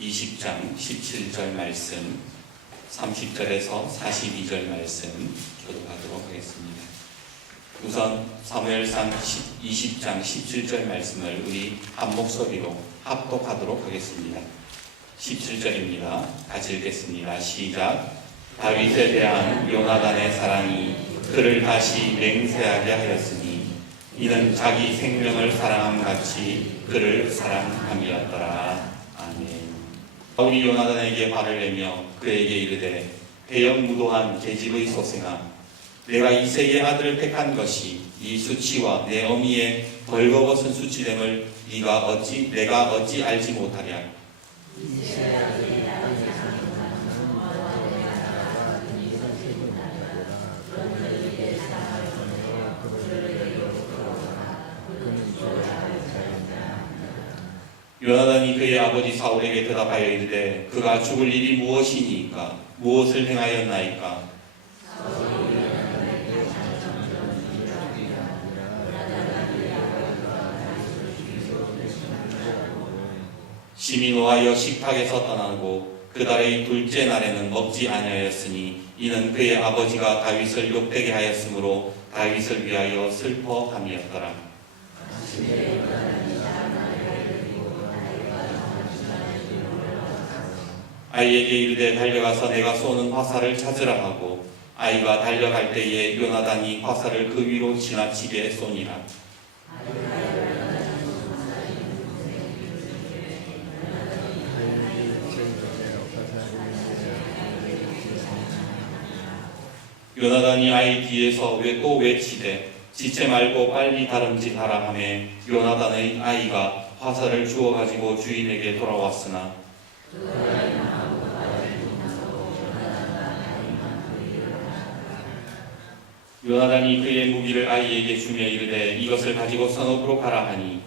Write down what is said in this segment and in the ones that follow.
20장 17절 말씀, 30절에서 42절 말씀 교독하도록 하겠습니다. 우선 사무엘상 20장 17절 말씀을 우리 한 목소리로 합독하도록 하겠습니다. 17절입니다. 같이 읽겠습니다. 시작. 다윗에 대한 요나단의 사랑이 그를 다시 맹세하게 하였으니 이는 자기 생명을 사랑함같이 그를 사랑함이었더라. 아멘. 사울이 요나단에게 화를 내며 그에게 이르되 배영무도한 계집의 소생아, 내가 이새의 아들을 택한 것이 이 수치와 내 어미의 벌거벗은 수치됨을 내가 어찌 알지 못하랴. 요나단이 그의 아버지 사울에게 대답하여 이르되 그가 죽을 일이 무엇이니까? 무엇을 행하였나이까? 심히 노하여 식탁에서 떠나고 그 달의 둘째 날에는 먹지 아니하였으니 이는 그의 아버지가 다윗을 욕되게 하였으므로 다윗을 위하여 슬퍼함이었더라. 아이에게 이르되 달려가서 내가 쏘는 화살을 찾으라 하고 아이가 달려갈 때에 요나단이 화살을 그 위로 지나치게 쏘니라. 요나단이 아이 뒤에서 또 외치되 지체 말고 빨리 다름짓 하라 하며 요나단의 아이가 화살을 주워 가지고 주인에게 돌아왔으나 요나단이 그의 무기를 아이에게 주며 이르되 이것을 가지고 성읍으로 가라 하니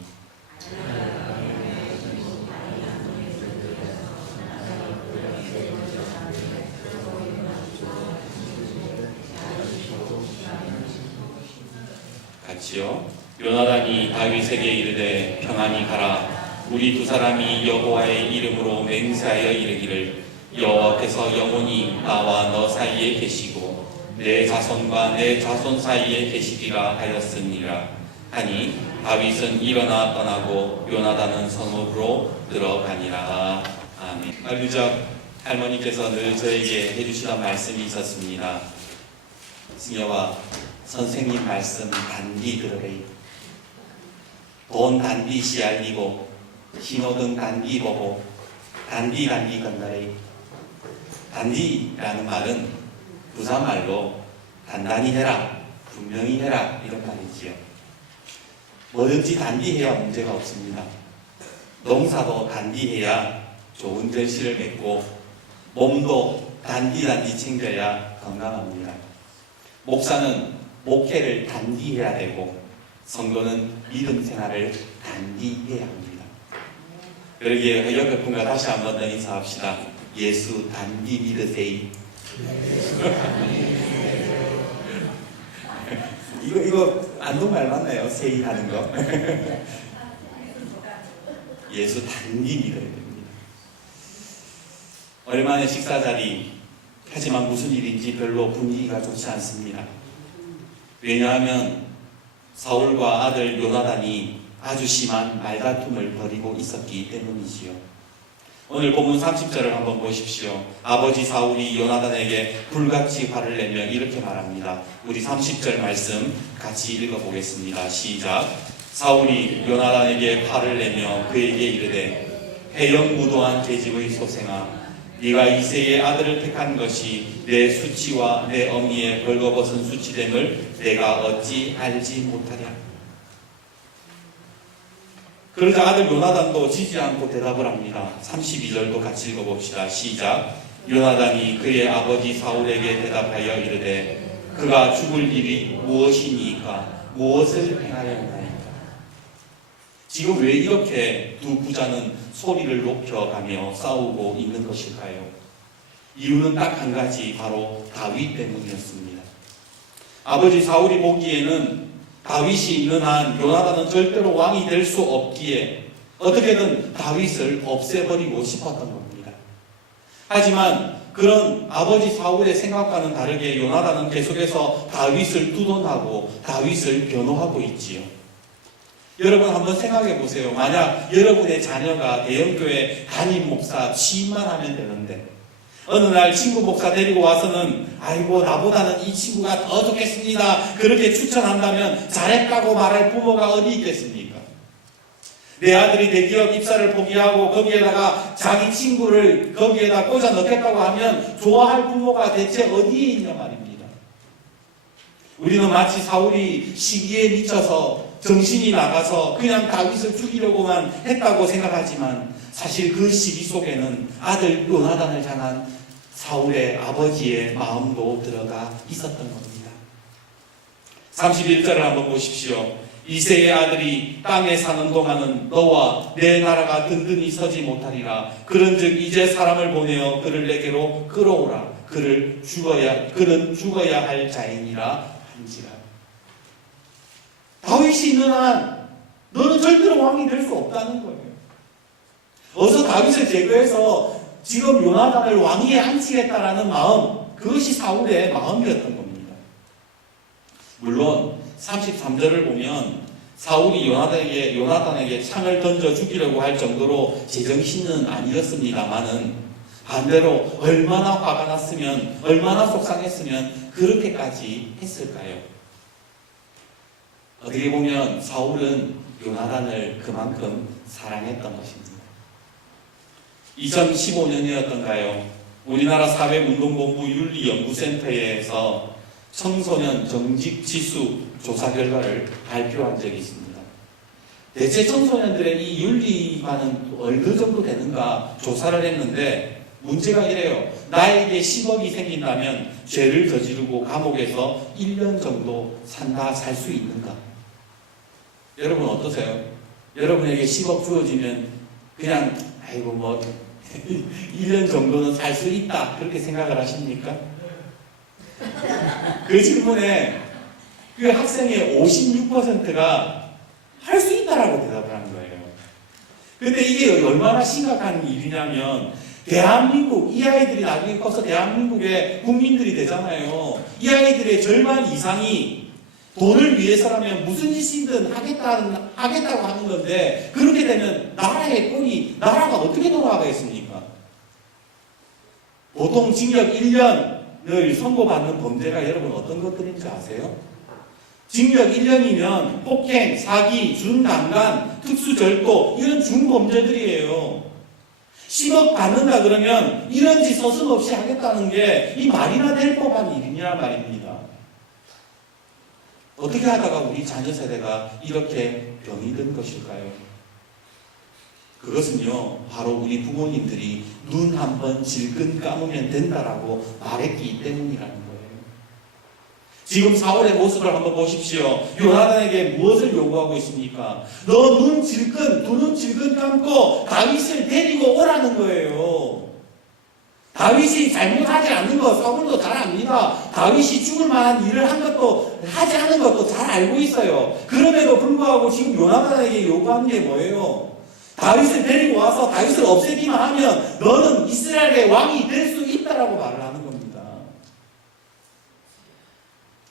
같이요. 요나단이 다윗에게 이르되 평안히 가라. 우리 두 사람이 여호와의 이름으로 맹세하여 이르기를 여호와께서 영원히 나와 너 사이에 계시고 내 자손과 내 자손 사이에 계시리라 하였으니라 하니 다윗은 일어나 떠나고 요나단은 성읍으로 들어가니라. 아멘. 유적 할머니께서 늘 저에게 해주시던 말씀이 있었습니다. 승여와 선생님 말씀 단디 들으래. 돈 단디 씨알리고 신호등 단디 보고 단디 건너래. 단디라는 말은 부사말로 단단히 해라, 분명히 해라 이런 말이지요. 뭐든지 단디해야 문제가 없습니다. 농사도 단디해야 좋은 결실을 맺고 몸도 단디 챙겨야 건강합니다. 목사는 목회를 단디해야 되고 성도는 믿음 생활을 단디해야 합니다. 그러기에 옆에 분과 다시 한 번 더 인사합시다. 예수 단디 믿으세요. 이거 안동말 맞나요? 세이 하는 거. 예수 단디 믿어야 됩니다. 오랜만에 식사 자리. 하지만 무슨 일인지 별로 분위기가 좋지 않습니다. 왜냐하면 사울과 아들 요나단이 아주 심한 말다툼을 벌이고 있었기 때문이지요. 오늘 본문 30절을 한번 보십시오. 아버지 사울이 요나단에게 불같이 화를 내며 이렇게 말합니다. 우리 30절 말씀 같이 읽어보겠습니다. 시작. 사울이 요나단에게 화를 내며 그에게 이르되 해영무도한 계집의 소생아, 네가 이새의 아들을 택한 것이 내 수치와 내 어미의 벌거벗은 수치됨을 내가 어찌 알지 못하랴. 그러자 아들 요나단도 지지 않고 대답을 합니다. 32절도 같이 읽어봅시다. 시작. 요나단이 그의 아버지 사울에게 대답하여 이르되 그가 죽을 일이 무엇이니까? 무엇을 행하였나이까? 지금 왜 이렇게 두 부자는 소리를 높여가며 싸우고 있는 것일까요? 이유는 딱 한 가지, 바로 다윗 때문이었습니다. 아버지 사울이 보기에는 다윗이 있는 한 요나단은 절대로 왕이 될 수 없기에 어떻게든 다윗을 없애버리고 싶었던 겁니다. 하지만 그런 아버지 사울의 생각과는 다르게 요나단은 계속해서 다윗을 두둔하고 다윗을 변호하고 있지요. 여러분 한번 생각해 보세요. 만약 여러분의 자녀가 대형교회 담임 목사 취임만 하면 되는데 어느 날 친구 목사 데리고 와서는 아이고 나보다는 이 친구가 더 좋겠습니다 그렇게 추천한다면 잘했다고 말할 부모가 어디 있겠습니까? 내 아들이 대기업 입사를 포기하고 거기에다가 자기 친구를 거기에다 꽂아 넣겠다고 하면 좋아할 부모가 대체 어디에 있냐 말입니다. 우리는 마치 사울이 시기에 미쳐서 정신이 나가서 그냥 다윗을 죽이려고만 했다고 생각하지만 사실 그 시기 속에는 아들 요나단을 향한 사울의 아버지의 마음도 들어가 있었던 겁니다. 31절을 한번 보십시오. 이새의 아들이 땅에 사는 동안은 너와 내 나라가 든든히 서지 못하리라. 그런즉 이제 사람을 보내어 그를 내게로 끌어오라. 그는 죽어야 할 자이니라 한지라. 다윗이 있는 한 너는 절대로 왕이 될 수 없다는 거예요. 어서 다윗을 제거해서 지금 요나단을 왕위에 앉히겠다라는 마음, 그것이 사울의 마음이었던 겁니다. 물론 33절을 보면 사울이 요나단에게 창을 던져 죽이려고 할 정도로 제정신은 아니었습니다만은 반대로 얼마나 화가 났으면, 얼마나 속상했으면 그렇게까지 했을까요? 어떻게 보면 사울은 요나단을 그만큼 사랑했던 것입니다. 2015년이었던가요? 우리나라 사회운동본부 윤리연구센터에서 청소년 정직 지수 조사 결과를 발표한 적이 있습니다. 대체 청소년들의 이 윤리관은 어느 정도 되는가 조사를 했는데 문제가 이래요. 나에게 10억이 생긴다면 죄를 저지르고 감옥에서 1년 정도 살 수 있는가? 여러분 어떠세요? 여러분에게 10억 주어지면 그냥 아이고 뭐 1년 정도는 살 수 있다 그렇게 생각을 하십니까? 그 질문에 그 학생의 56%가 할 수 있다라고 대답을 하는 거예요. 근데 이게 얼마나 심각한 일이냐면 대한민국, 이 아이들이 나중에 커서 대한민국의 국민들이 되잖아요. 이 아이들의 절반 이상이 돈을 위해서라면 무슨 짓이든 하겠다고 하는 건데 그렇게 되면 나라의 꼴이, 나라가 어떻게 돌아가겠습니까? 보통 징역 1년을 선고받는 범죄가 여러분 어떤 것들인지 아세요? 징역 1년이면 폭행, 사기, 준강간, 특수절도 이런 중범죄들이에요. 10억 받는다 그러면 이런 짓 서슴없이 하겠다는 게 이 말이나 될 법한 일이냐 말입니다. 어떻게 하다가 우리 자녀 세대가 이렇게 병이 든 것일까요? 그것은요, 바로 우리 부모님들이 눈 한번 질끈 감으면 된다라고 말했기 때문이라는 거예요. 지금 사울의 모습을 한번 보십시오. 요나단에게 무엇을 요구하고 있습니까? 너 두 눈 질끈 감고 다윗을 데리고 오라는 거예요. 다윗이 잘못하지 않는 거 사울도 잘 압니다. 다윗이 죽을 만한 일을 한 것도 하지 않은 것도 잘 알고 있어요. 그럼에도 불구하고 지금 요나단에게 요구하는 게 뭐예요? 다윗을 데리고 와서 다윗을 없애기만 하면 너는 이스라엘의 왕이 될 수 있다라고 말을 하는 겁니다.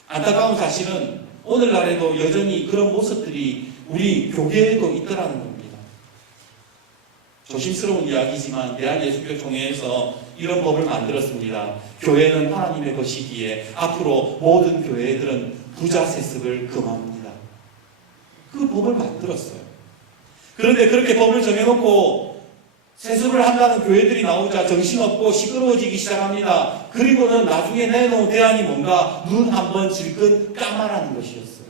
안타까운 사실은 오늘날에도 여전히 그런 모습들이 우리 교계에도 있더라는 겁니다. 조심스러운 이야기지만 대한예수교총회에서 이런 법을 만들었습니다. 교회는 하나님의 것이기에 앞으로 모든 교회들은 부자 세습을 금합니다. 그 법을 만들었어요. 그런데 그렇게 법을 정해놓고 세습을 한다는 교회들이 나오자 정신없고 시끄러워지기 시작합니다. 그리고는 나중에 내놓은 대안이 뭔가 눈 한번 질끈 감아라는 것이었어요.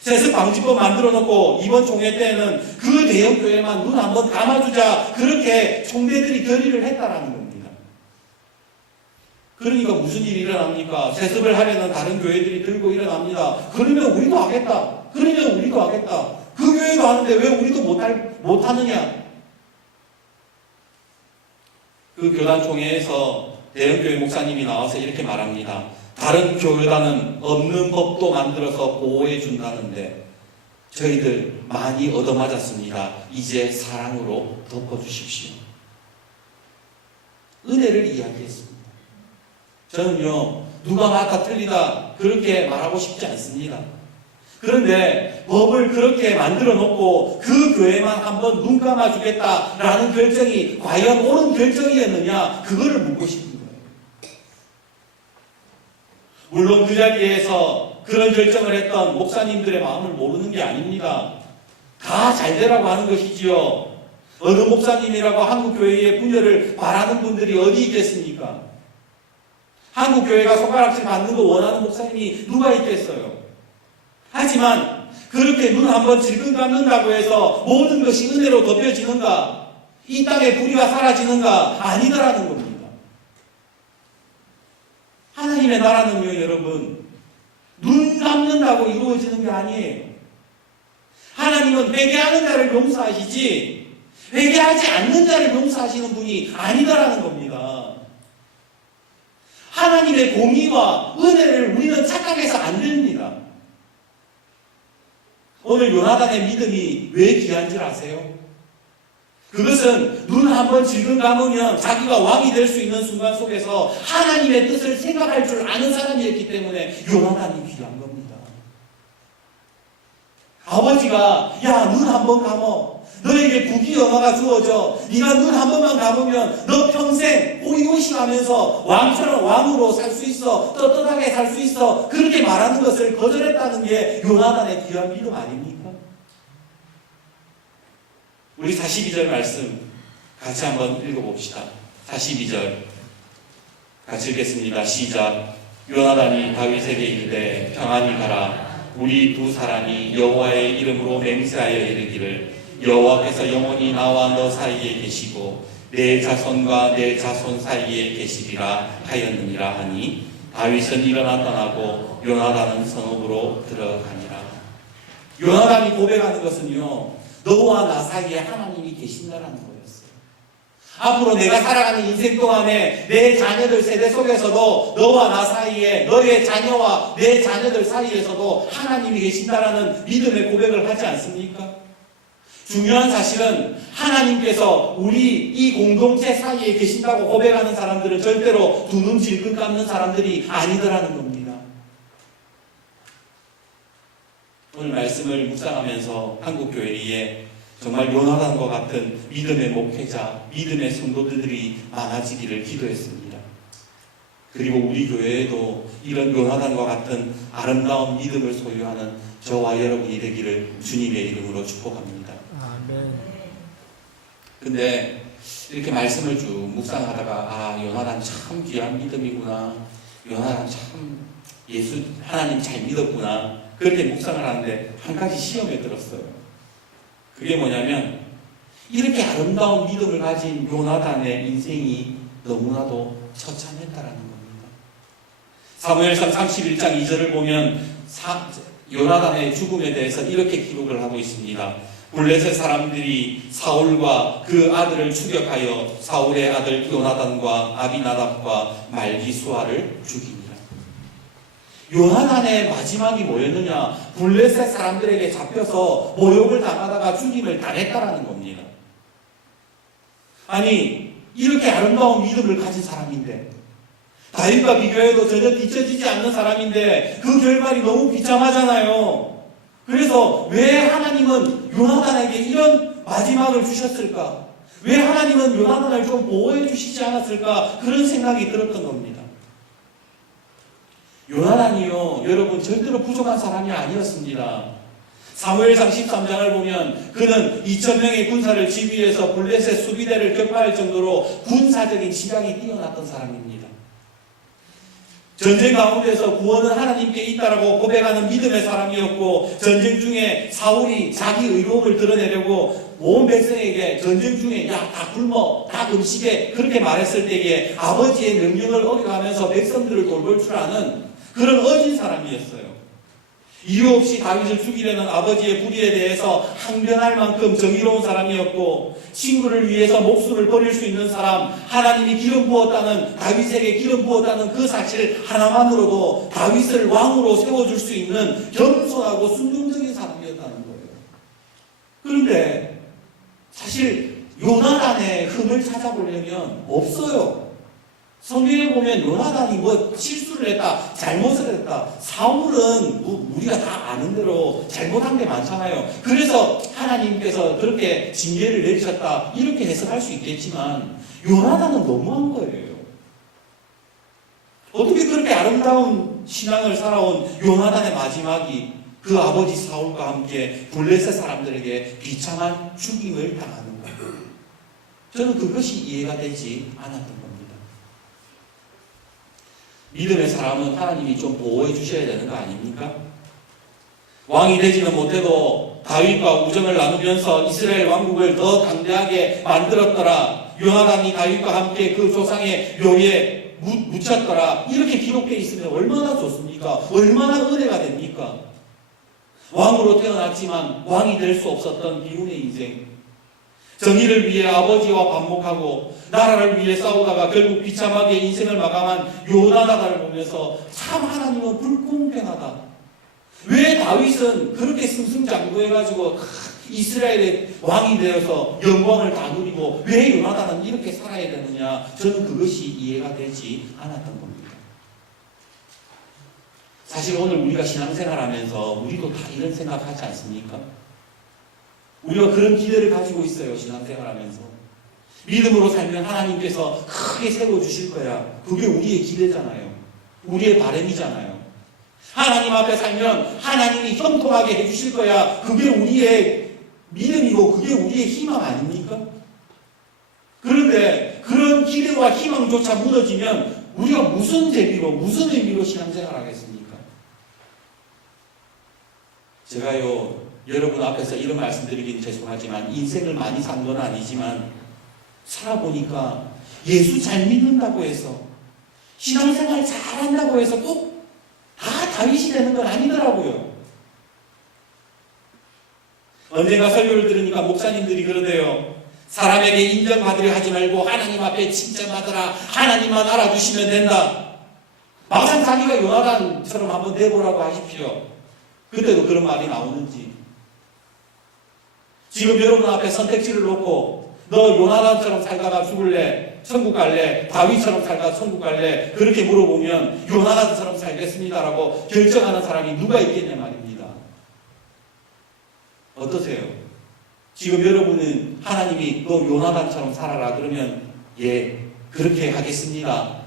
세습 방지법 만들어 놓고 이번 총회 때는 그 대형 교회만 눈 한번 감아주자 그렇게 총대들이 결의를 했다라는 겁니다. 그러니까 무슨 일이 일어납니까? 세습을 하려는 다른 교회들이 들고 일어납니다. 그러면 우리도 하겠다. 그러면 우리도 하겠다. 그 교회도 하는데 왜 우리도 못하느냐? 그 교단총회에서 대형교회 목사님이 나와서 이렇게 말합니다. 다른 교회단은 없는 법도 만들어서 보호해 준다는데 저희들 많이 얻어맞았습니다. 이제 사랑으로 덮어주십시오. 은혜를 이야기했습니다. 저는요, 누가 맞다 틀리다 그렇게 말하고 싶지 않습니다. 그런데 법을 그렇게 만들어 놓고 그 교회만 한번 눈 감아 주겠다라는 결정이 과연 옳은 결정이었느냐, 그거를 묻고 싶은 거예요. 물론 그 자리에서 그런 결정을 했던 목사님들의 마음을 모르는 게 아닙니다. 다 잘 되라고 하는 것이지요. 어느 목사님이라고 한국교회의 분열을 바라는 분들이 어디 있겠습니까? 한국교회가 손가락질 받는 거 원하는 목사님이 누가 있겠어요? 하지만 그렇게 눈 한번 질끈 감는다고 해서 모든 것이 은혜로 덮여지는가? 이 땅의 불의가 사라지는가? 아니더라는 겁니다. 하나님의 나라는요, 여러분, 눈 감는다고 이루어지는 게 아니에요. 하나님은 회개하는 자를 용서하시지 회개하지 않는 자를 용서하시는 분이 아니더라는 겁니다. 하나님의 공의와 은혜를 우리는 착각해서 안 됩니다. 오늘 요나단의 믿음이 왜 귀한 줄 아세요? 그것은 눈 한번 질끈 감으면 자기가 왕이 될 수 있는 순간 속에서 하나님의 뜻을 생각할 줄 아는 사람이었기 때문에 요나단이 귀한 겁니다. 아버지가 야, 눈 한번 감어. 너에게 국위 영화가 주어져. 네가 눈 한 번만 감으면 너 평생 호의호식하면서 왕처럼 왕으로 살 수 있어. 떳떳하게 살 수 있어. 그렇게 말하는 것을 거절했다는 게 요나단의 귀한 믿음 아닙니까? 우리 42절 말씀 같이 한번 읽어봅시다. 42절 같이 읽겠습니다. 시작. 요나단이 다윗에게 이르되 평안히 가라. 우리 두 사람이 여호와의 이름으로 맹세하여 이르기를 여호와께서 영원히 나와 너 사이에 계시고 내 자손과 내 자손 사이에 계시리라 하였느니라 하니 다윗은 일어나 떠나고 요나단은 성읍으로 들어가니라. 요나단이 고백하는 것은요, 너와 나 사이에 하나님이 계신다라는 거였어요. 앞으로 내가 살아가는 인생 동안에 내 자녀들 세대 속에서도 너와 나 사이에, 너의 자녀와 내 자녀들 사이에서도 하나님이 계신다라는 믿음의 고백을 하지 않습니까? 중요한 사실은 하나님께서 우리 이 공동체 사이에 계신다고 고백하는 사람들은 절대로 두 눈 질끈 감는 사람들이 아니더라는 겁니다. 오늘 말씀을 묵상하면서 한국교회에 정말 요나단과 같은 믿음의 목회자, 믿음의 성도들이 많아지기를 기도했습니다. 그리고 우리 교회에도 이런 요나단과 같은 아름다운 믿음을 소유하는 저와 여러분이 되기를 주님의 이름으로 축복합니다. 근데 이렇게 말씀을 쭉 묵상하다가 요나단 참 귀한 믿음이구나. 요나단 참 하나님 잘 믿었구나. 그렇게 묵상을 하는데 한 가지 시험에 들었어요. 그게 뭐냐면 이렇게 아름다운 믿음을 가진 요나단의 인생이 너무나도 처참했다라는 겁니다. 사무엘상 31장 2절을 보면 요나단의 죽음에 대해서 이렇게 기록을 하고 있습니다. 블레셋 사람들이 사울과 그 아들을 추격하여 사울의 아들 요나단과 아비나답과 말기수아를 죽이니라. 요나단의 마지막이 뭐였느냐? 블레셋 사람들에게 잡혀서 모욕을 당하다가 죽임을 당했다라는 겁니다. 아니, 이렇게 아름다운 믿음을 가진 사람인데, 다윗과 비교해도 전혀 뒤처지지 않는 사람인데 그 결말이 너무 비참하잖아요. 그래서 왜 하나님은 요나단에게 이런 마지막을 주셨을까? 왜 하나님은 요나단을 좀 보호해 주시지 않았을까? 그런 생각이 들었던 겁니다. 요나단이요, 여러분 절대로 부족한 사람이 아니었습니다. 사무엘상 13장을 보면 그는 2,000명의 군사를 지휘해서 블레셋 수비대를 격파할 정도로 군사적인 지략이 뛰어났던 사람입니다. 전쟁 가운데서 구원은 하나님께 있다라고 고백하는 믿음의 사람이었고, 전쟁 중에 사울이 자기 의로움을 드러내려고 온 백성에게 전쟁 중에 야, 다 굶어, 다 금식해 그렇게 말했을 때에 아버지의 명령을 어겨가면서 백성들을 돌볼 줄 아는 그런 어진 사람이었어요. 이유 없이 다윗을 죽이려는 아버지의 불의에 대해서 항변할 만큼 정의로운 사람이었고, 친구를 위해서 목숨을 버릴 수 있는 사람, 하나님이 기름 부었다는, 다윗에게 기름 부었다는 그 사실 하나만으로도 다윗을 왕으로 세워줄 수 있는 겸손하고 순종적인 사람이었다는 거예요. 그런데 사실 요나단의 흠을 찾아보려면 없어요. 성경에 보면 요나단이 뭐 실수를 했다, 잘못을 했다. 사울은 우리가 다 아는 대로 잘못한 게 많잖아요. 그래서 하나님께서 그렇게 징계를 내리셨다, 이렇게 해석할 수 있겠지만 요나단은 너무한 거예요. 어떻게 그렇게 아름다운 신앙을 살아온 요나단의 마지막이 그 아버지 사울과 함께 블레셋 사람들에게 비참한 죽임을 당하는 거예요. 저는 그것이 이해가 되지 않았던 겁니다. 믿음의 사람은 하나님이 좀 보호해 주셔야 되는 거 아닙니까? 왕이 되지는 못해도 다윗과 우정을 나누면서 이스라엘 왕국을 더 강대하게 만들었더라. 요나단이 다윗과 함께 그 조상의 묘에 묻혔더라. 이렇게 기록되어 있으면 얼마나 좋습니까? 얼마나 은혜가 됩니까? 왕으로 태어났지만 왕이 될 수 없었던 비운의 인생, 정의를 위해 아버지와 반목하고 나라를 위해 싸우다가 결국 비참하게 인생을 마감한 요나단을 보면서 참 하나님은 불공평하다. 왜 다윗은 그렇게 승승장구해가지고 이스라엘의 왕이 되어서 영광을 다 누리고 왜 요나단은 이렇게 살아야 되느냐? 저는 그것이 이해가 되지 않았던 겁니다. 사실 오늘 우리가 신앙생활하면서 우리도 다 이런 생각하지 않습니까? 우리가 그런 기대를 가지고 있어요. 신앙생활하면서 믿음으로 살면 하나님께서 크게 세워주실 거야. 그게 우리의 기대잖아요. 우리의 바람이잖아요. 하나님 앞에 살면 하나님이 형통하게 해주실 거야. 그게 우리의 믿음이고 그게 우리의 희망 아닙니까? 그런데 그런 기대와 희망조차 무너지면 우리가 무슨 재미로 무슨 의미로 신앙생활 하겠습니까? 제가요 여러분 앞에서 이런 말씀드리긴 죄송하지만 인생을 많이 산 건 아니지만 살아보니까 예수 잘 믿는다고 해서 신앙생활 잘한다고 해서 꼭 다 다윗이 되는 건 아니더라고요. 언젠가 설교를 들으니까 목사님들이 그러대요. 사람에게 인정받으려 하지 말고 하나님 앞에 칭찬받으라. 하나님만 알아주시면 된다. 막상 자기가 요나단처럼 한번 돼보라고 하십시오. 그때도 그런 말이 나오는지. 지금 여러분 앞에 선택지를 놓고 너 요나단처럼 살다가 죽을래? 천국 갈래? 다윗처럼 살다가 천국 갈래? 그렇게 물어보면 요나단처럼 살겠습니다라고 결정하는 사람이 누가 있겠냐 말입니다. 어떠세요? 지금 여러분은 하나님이 너 요나단처럼 살아라 그러면 예 그렇게 하겠습니다.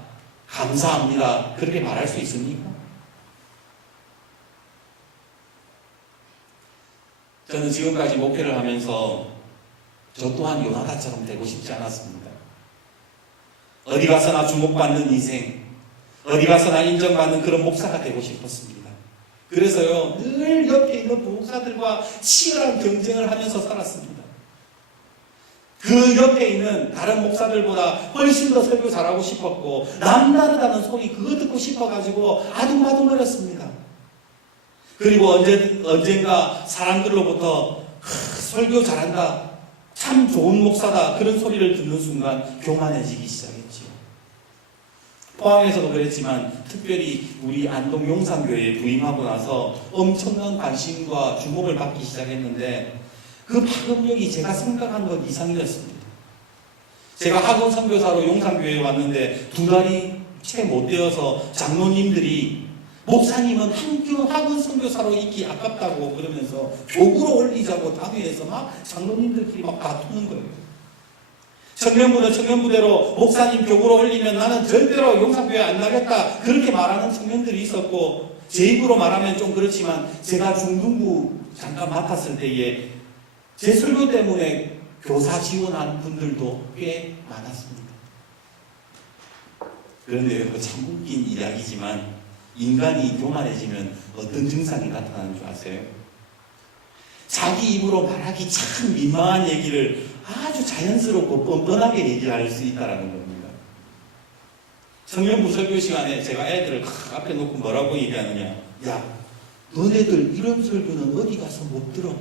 감사합니다. 그렇게 말할 수 있습니까? 저는 지금까지 목회를 하면서 저 또한 요나단처럼 되고 싶지 않았습니다. 어디 가서나 주목받는 인생, 어디 가서나 인정받는 그런 목사가 되고 싶었습니다. 그래서요 늘 옆에 있는 부목사들과 치열한 경쟁을 하면서 살았습니다. 그 옆에 있는 다른 목사들보다 훨씬 더 설교 잘하고 싶었고 남다르다는 소리 그거 듣고 싶어가지고 아둥바둥거렸습니다. 그리고 언젠가 사람들로부터 설교 잘한다, 참 좋은 목사다 그런 소리를 듣는 순간 교만해지기 시작했지요. 포항에서도 그랬지만 특별히 우리 안동 용산교회에 부임하고 나서 엄청난 관심과 주목을 받기 시작했는데 그 파급력이 제가 생각한 것 이상이었습니다. 제가 학원 선교사로 용산교회에 왔는데 2달이 채 못 되어서 장로님들이 목사님은 학원 선교사로 있기 아깝다고 그러면서 벽으로 올리자고 당회에서 막 장로님들끼리 막 다투는 거예요. 청년부는 청년부대로 목사님 벽으로 올리면 나는 절대로 용산교회 안 나겠다 그렇게 말하는 청년들이 있었고 제 입으로 말하면 좀 그렇지만 제가 중등부 잠깐 맡았을 때에 제 설교 때문에 교사 지원한 분들도 꽤 많았습니다. 그런데 참 웃긴 이야기지만 인간이 교만해지면 어떤 증상이 나타나는 줄 아세요? 자기 입으로 말하기 참 민망한 얘기를 아주 자연스럽고 뻔뻔하게 얘기할 수 있다는 겁니다. 청년부 설교 시간에 제가 애들을 앞에 놓고 뭐라고 얘기하느냐. 야, 너네들 이런 설교는 어디 가서 못 들어.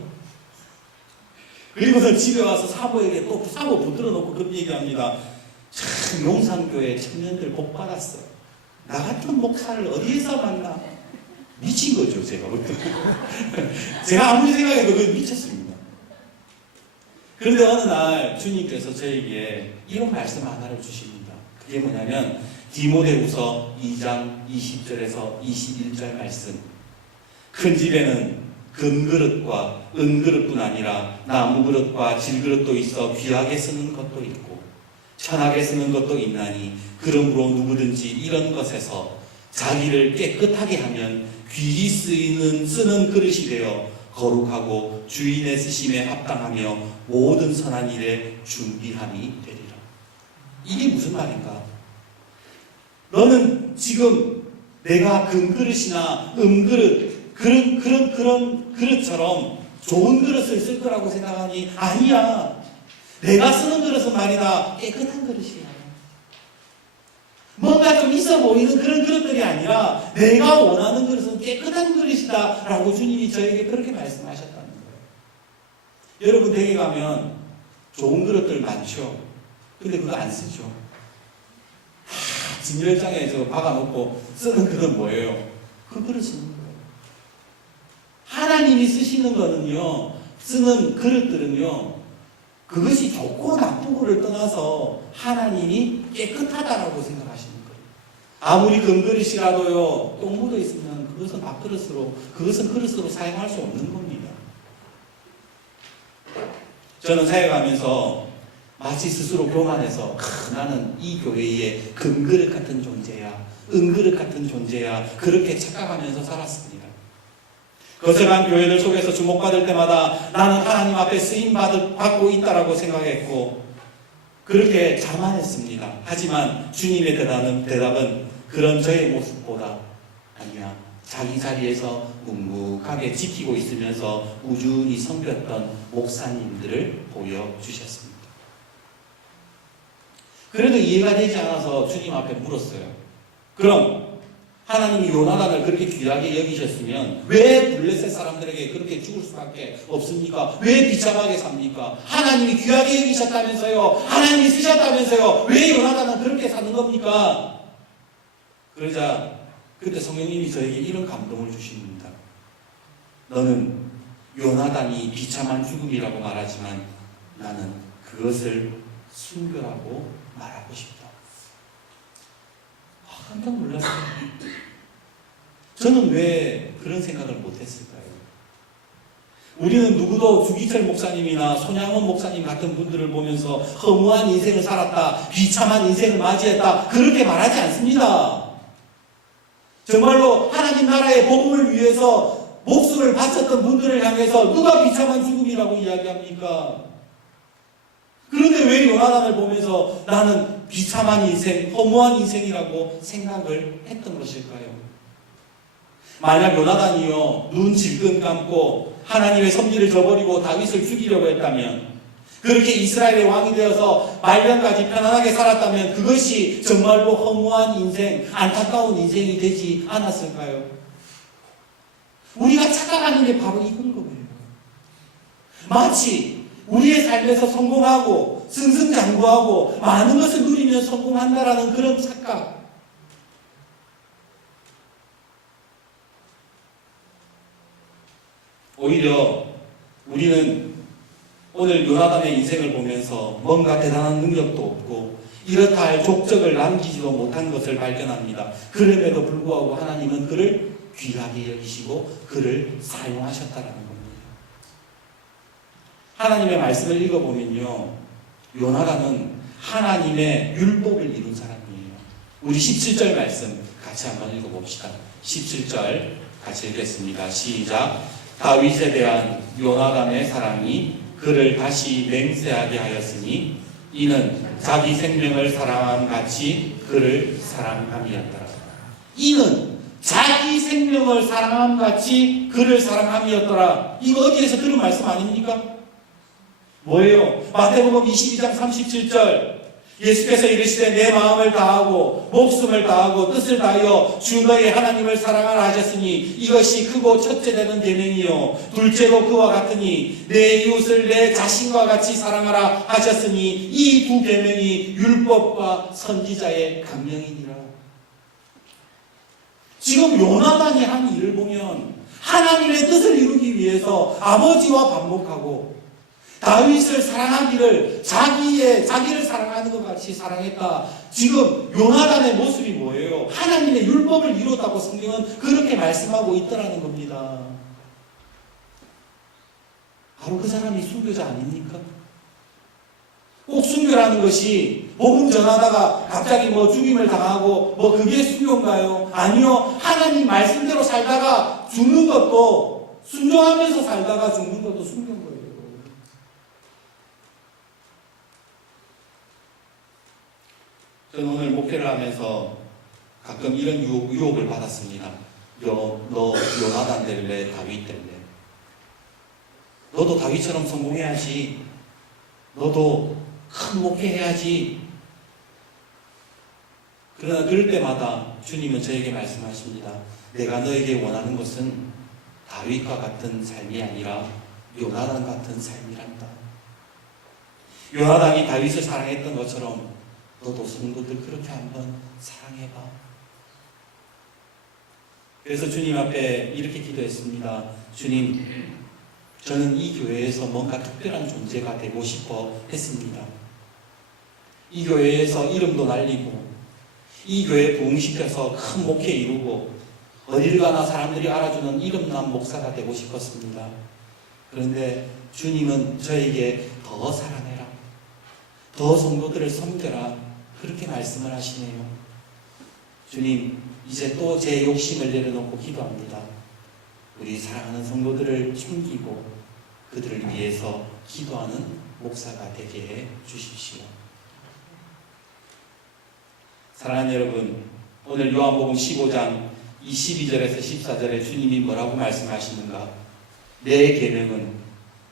그리고서 집에 와서 사모에게 또 사모 붙들어 놓고 그렇게 얘기합니다. 참 용산교회 청년들 복 받았어. 나 같은 목사를 어디에서 만나? 미친 거죠, 제가. 제가 아무리 생각해도 그게 미쳤습니다. 그런데 어느 날 주님께서 저에게 이런 말씀 하나를 주십니다. 그게 뭐냐면 디모데후서 2장 20절에서 21절 말씀. 큰 집에는 금그릇과 은그릇뿐 아니라 나무그릇과 질그릇도 있어 귀하게 쓰는 것도 있고 천하게 쓰는 것도 있나니 그러므로 누구든지 이런 것에서 자기를 깨끗하게 하면 귀히 쓰는 그릇이 되어 거룩하고 주인의 쓰심에 합당하며 모든 선한 일에 준비함이 되리라. 이게 무슨 말인가? 너는 지금 내가 금그릇이나 은그릇 그런 그릇처럼 좋은 그릇을 쓸 거라고 생각하니 아니야. 내가 쓰는 그릇은 말이다 깨끗한 그릇이야. 뭔가 좀 있어 보이는 그런 그릇들이 아니라 내가 원하는 그릇은 깨끗한 그릇이다 라고 주님이 저에게 그렇게 말씀하셨다는 거예요. 여러분 댁에 가면 좋은 그릇들 많죠. 근데 그거 안 쓰죠. 진열장에 저 박아놓고 쓰는 그릇 뭐예요? 그 그릇 쓰는 거예요. 하나님이 쓰시는 거는요, 쓰는 그릇들은요, 그것이 좋고 나쁘고를 떠나서 하나님이 깨끗하다라고 생각하시는 거예요. 아무리 금그릇이라도요, 똥 묻어 있으면 그것은 그것은 그릇으로 사용할 수 없는 겁니다. 저는 사역하면서 마치 스스로 교만해서 나는 이 교회의 금그릇 같은 존재야, 은그릇 같은 존재야, 그렇게 착각하면서 살았습니다. 거듭난 교회들 속에서 주목받을 때마다 나는 하나님 앞에 쓰임받고 있다라고 생각했고 그렇게 자만했습니다. 하지만 주님의 대답은 그런 저의 모습보다 아니야. 자기 자리에서 묵묵하게 지키고 있으면서 꾸준히 섬겼던 목사님들을 보여주셨습니다. 그래도 이해가 되지 않아서 주님 앞에 물었어요. 그럼 하나님이 요나단을 그렇게 귀하게 여기셨으면 왜 블레셋 사람들에게 그렇게 죽을 수밖에 없습니까? 왜 비참하게 삽니까? 하나님이 귀하게 여기셨다면서요. 하나님이 쓰셨다면서요. 왜 요나단은 그렇게 사는 겁니까? 그러자 그때 성령님이 저에게 이런 감동을 주십니다. 너는 요나단이 비참한 죽음이라고 말하지만 나는 그것을 순교라고 말하고 싶다. 깜짝 놀랐어요. 저는 왜 그런 생각을 못했을까요? 우리는 누구도 주기철 목사님이나 손양원 목사님 같은 분들을 보면서 허무한 인생을 살았다, 비참한 인생을 맞이했다, 그렇게 말하지 않습니다. 정말로 하나님 나라의 복음을 위해서 목숨을 바쳤던 분들을 향해서 누가 비참한 죽음이라고 이야기합니까? 그런데 왜 요나단을 보면서 나는 비참한 인생, 허무한 인생이라고 생각을 했던 것일까요? 만약 요나단이요, 눈 질끈 감고 하나님의 섭리를 저버리고 다윗을 죽이려고 했다면, 그렇게 이스라엘의 왕이 되어서 말년까지 편안하게 살았다면 그것이 정말로 허무한 인생, 안타까운 인생이 되지 않았을까요? 우리가 착각하는 게 바로 이건 거예요. 마치 우리의 삶에서 성공하고 승승장구하고 많은 것을 누리면 성공한다라는 그런 착각. 오히려 우리는 오늘 요나단의 인생을 보면서 뭔가 대단한 능력도 없고 이렇다 할 족적을 남기지도 못한 것을 발견합니다. 그럼에도 불구하고 하나님은 그를 귀하게 여기시고 그를 사용하셨다라는 겁니다. 하나님의 말씀을 읽어보면요, 요나단은 하나님의 율법을 이룬 사람이에요. 우리 17절 말씀 같이 한번 읽어봅시다. 17절 같이 읽겠습니다. 시작. 다윗에 대한 요나단의 사랑이 그를 다시 맹세하게 하였으니 이는 자기 생명을 사랑함 같이 그를 사랑함이었더라. 이는 자기 생명을 사랑함 같이 그를 사랑함이었더라. 이거 어디에서 들은 말씀 아닙니까? 뭐예요? 마태복음 22장 37절 예수께서 이르시되 내 마음을 다하고 목숨을 다하고 뜻을 다하여 주 너의 하나님을 사랑하라 하셨으니 이것이 크고 첫째 되는 계명이요 둘째로 그와 같으니 내 이웃을 내 자신과 같이 사랑하라 하셨으니 이 두 계명이 율법과 선지자의 강령이니라. 지금 요나단이 한 일을 보면 하나님의 뜻을 이루기 위해서 아버지와 반목하고 다윗을 사랑하기를 자기를 사랑하는 것 같이 사랑했다. 지금 요나단의 모습이 뭐예요? 하나님의 율법을 이뤘다고 성경은 그렇게 말씀하고 있더라는 겁니다. 바로 그 사람이 순교자 아닙니까? 꼭 순교라는 것이 복음 전하다가 갑자기 죽임을 당하고 그게 순교인가요? 아니요. 하나님 말씀대로 살다가 죽는 것도, 순종하면서 살다가 죽는 것도 순교인 거예요. 저는 오늘 목회를 하면서 가끔 이런 유혹을 받았습니다. 너 요나단 될래? 다윗 될래? 너도 다윗처럼 성공해야지. 너도 큰 목회해야지. 그러나 그럴 때마다 주님은 저에게 말씀하십니다. 내가 너에게 원하는 것은 다윗과 같은 삶이 아니라 요나단 같은 삶이란다. 요나단이 다윗을 사랑했던 것처럼 너도 성도들 그렇게 한번 사랑해봐. 그래서 주님 앞에 이렇게 기도했습니다. 주님, 저는 이 교회에서 뭔가 특별한 존재가 되고 싶어 했습니다. 이 교회에서 이름도 날리고, 이 교회 부흥시켜서 큰 목회 이루고, 어딜 가나 사람들이 알아주는 이름난 목사가 되고 싶었습니다. 그런데 주님은 저에게 더 사랑해라, 더 성도들을 섬겨라, 그렇게 말씀을 하시네요. 주님, 이제 또 제 욕심을 내려놓고 기도합니다. 우리 사랑하는 성도들을 챙기고 그들을 위해서 기도하는 목사가 되게 해 주십시오. 사랑하는 여러분, 오늘 요한복음 15장 22절에서 14절에 주님이 뭐라고 말씀하시는가? 내 계명은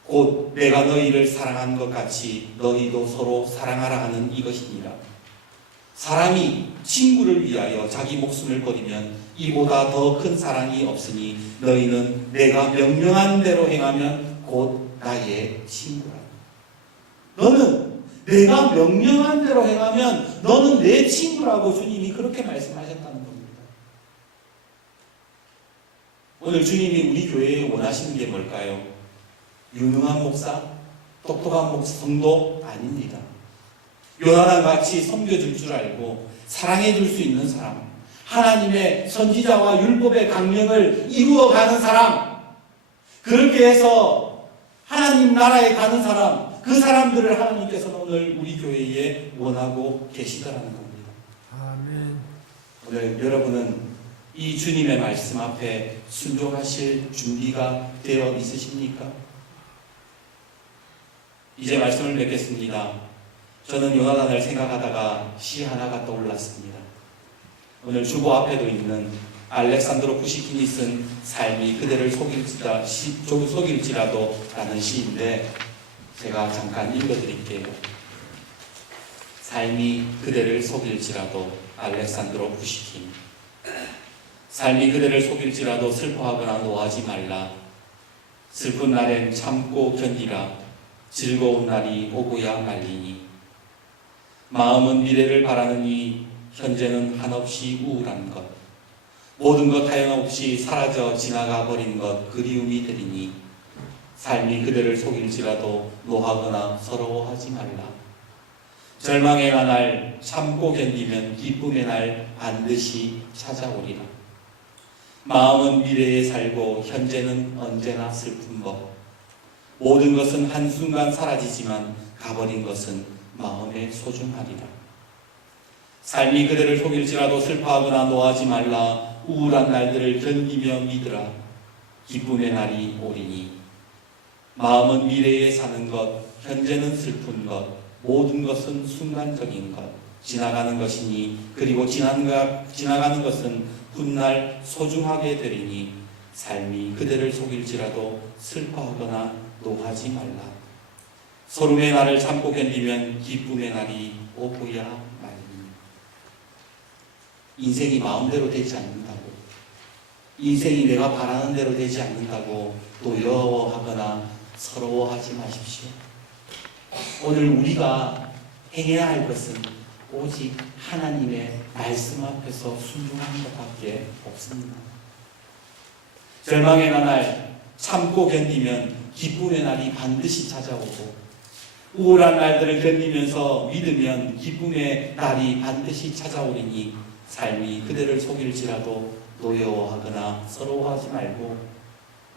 곧 내가 너희를 사랑한 것 같이 너희도 서로 사랑하라 하는 이것이니라. 사람이 친구를 위하여 자기 목숨을 버리면 이보다 더 큰 사랑이 없으니 너희는 내가 명령한 대로 행하면 곧 나의 친구라. 너는 내가 명령한 대로 행하면 너는 내 친구라고 주님이 그렇게 말씀하셨다는 겁니다. 오늘 주님이 우리 교회에 원하시는 게 뭘까요? 유능한 목사, 똑똑한 목사, 성도 아닙니다. 요나단 같이 섬겨줄 줄 알고 사랑해줄 수 있는 사람, 하나님의 선지자와 율법의 강령을 이루어가는 사람, 그렇게 해서 하나님 나라에 가는 사람, 그 사람들을 하나님께서는 오늘 우리 교회에 원하고 계시더라는 겁니다. 아멘. 오늘 여러분은 이 주님의 말씀 앞에 순종하실 준비가 되어 있으십니까? 이제 말씀을 맺겠습니다. 저는 요나단을 생각하다가 시 하나가 떠올랐습니다. 오늘 주보 앞에도 있는 알렉산드로 푸시킨이 쓴 삶이 그대를 속일지라도 라는 시인데 제가 잠깐 읽어드릴게요. 삶이 그대를 속일지라도, 알렉산드로 푸시킨. 삶이 그대를 속일지라도 슬퍼하거나 노하지 말라. 슬픈 날엔 참고 견디라. 즐거운 날이 오고야 말리니. 마음은 미래를 바라느니 현재는 한없이 우울한 것. 모든 것 하염없이 사라져 지나가 버린 것 그리움이 되리니. 삶이 그대를 속일지라도 노하거나 서러워하지 말라. 절망의 날 참고 견디면 기쁨의 날 반드시 찾아오리라. 마음은 미래에 살고 현재는 언제나 슬픈 것. 모든 것은 한순간 사라지지만 가버린 것은 마음에 소중하리라. 삶이 그대를 속일지라도 슬퍼하거나 노하지 말라. 우울한 날들을 견디며 믿으라. 기쁨의 날이 오리니. 마음은 미래에 사는 것, 현재는 슬픈 것, 모든 것은 순간적인 것, 지나가는 것이니, 그리고 지나가는 것은 훗날 소중하게 되리니. 삶이 그대를 속일지라도 슬퍼하거나 노하지 말라. 소름의 날을 참고 견디면 기쁨의 날이 오고야 말리니. 인생이 마음대로 되지 않는다고, 인생이 내가 바라는 대로 되지 않는다고 노여워하거나 서러워하지 마십시오. 오늘 우리가 행해야 할 것은 오직 하나님의 말씀 앞에서 순종하는 것밖에 없습니다. 절망의 날 참고 견디면 기쁨의 날이 반드시 찾아오고 우울한 날들을 견디면서 믿으면 기쁨의 날이 반드시 찾아오리니 삶이 그대를 속일지라도 노여워하거나 서러워하지 말고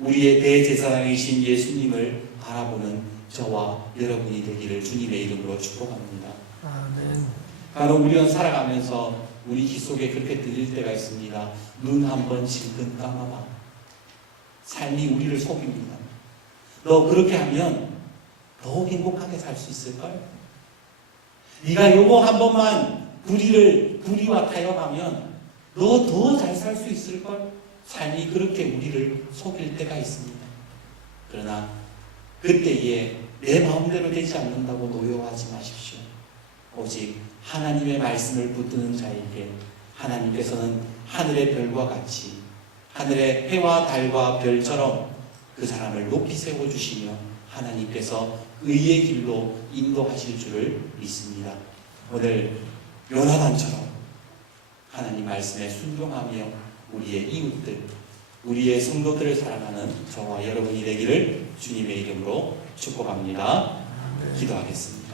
우리의 대제사장이신 예수님을 바라보는 저와 여러분이 되기를 주님의 이름으로 축복합니다. 아멘. 간혹 우리는 살아가면서 우리 귀 속에 그렇게 들릴 때가 있습니다. 눈 한 번 질끈 감아봐. 삶이 우리를 속입니다. 너 그렇게 하면 더욱 행복하게 살 수 있을걸? 네가 요거 한 번만 불의와 타협하면 너 더 잘 살 수 있을걸? 삶이 그렇게 우리를 속일 때가 있습니다. 그러나 그때에 내 마음대로 되지 않는다고 노여워하지 마십시오. 오직 하나님의 말씀을 붙드는 자에게 하나님께서는 하늘의 별과 같이 하늘의 해와 달과 별처럼 그 사람을 높이 세워주시며 하나님께서 의의 길로 인도하실 줄을 믿습니다. 오늘 요나단처럼 하나님 말씀에 순종하며 우리의 이웃들, 우리의 성도들을 사랑하는 저와 여러분이 되기를 주님의 이름으로 축복합니다. 기도하겠습니다.